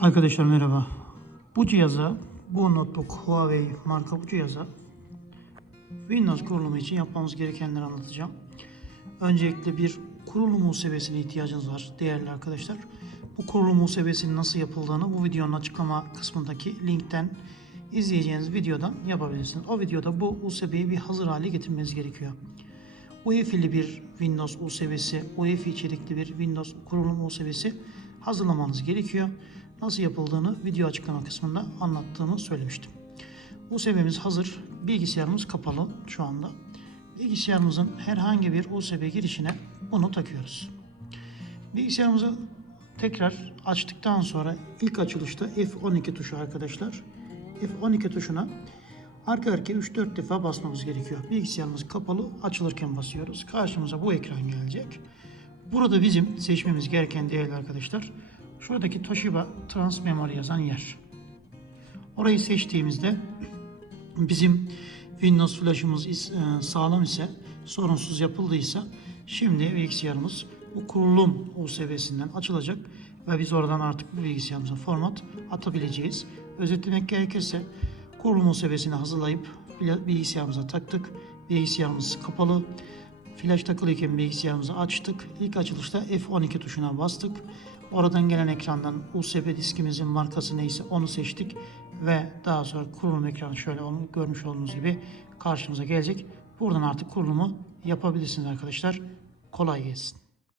Arkadaşlar merhaba. Bu cihaza, bu notebook Huawei marka bu cihaza Windows kurulumu için yapmamız gerekenleri anlatacağım. Öncelikle bir kurulum muhasebesine ihtiyacınız var değerli arkadaşlar. Bu kurulum muhasebesinin nasıl yapıldığını bu videonun açıklama kısmındaki linkten izleyeceğiniz videodan yapabilirsiniz. O videoda bu USB'yi bir hazır hale getirmeniz gerekiyor. UEFI'li bir Windows USB'si, UEFI içerikli bir Windows kurulum USB'si hazırlamanız gerekiyor. Nasıl yapıldığını video açıklama kısmında anlattığımı söylemiştim. USB'miz hazır. Bilgisayarımız kapalı şu anda. Bilgisayarımızın herhangi bir USB girişine bunu takıyoruz. Bilgisayarımızı tekrar açtıktan sonra ilk açılışta F12 tuşu arkadaşlar. F12 tuşuna arka arkaya 3-4 defa basmamız gerekiyor. Bilgisayarımız kapalı açılırken basıyoruz. Karşımıza bu ekran gelecek. Burada bizim seçmemiz gereken değerli arkadaşlar şuradaki Toshiba Trans Memory yazan yer. Orayı seçtiğimizde bizim Windows Flash'ımız e, sağlam ise, sorunsuz yapıldıysa şimdi bilgisayarımız bu kurulum USB'sinden açılacak ve biz oradan artık bu bilgisayarımıza format atabileceğiz. Özetlemek gerekirse kurulum USB'sini hazırlayıp bilgisayarımıza taktık. Bilgisayarımız kapalı. Flash takılıyken bilgisayarımızı açtık. İlk açılışta F12 tuşuna bastık. Oradan gelen ekrandan USB diskimizin markası neyse onu seçtik ve daha sonra kurulum ekranı şöyle onu görmüş olduğunuz gibi karşımıza gelecek. Buradan artık kurulumu yapabilirsiniz arkadaşlar. Kolay gelsin.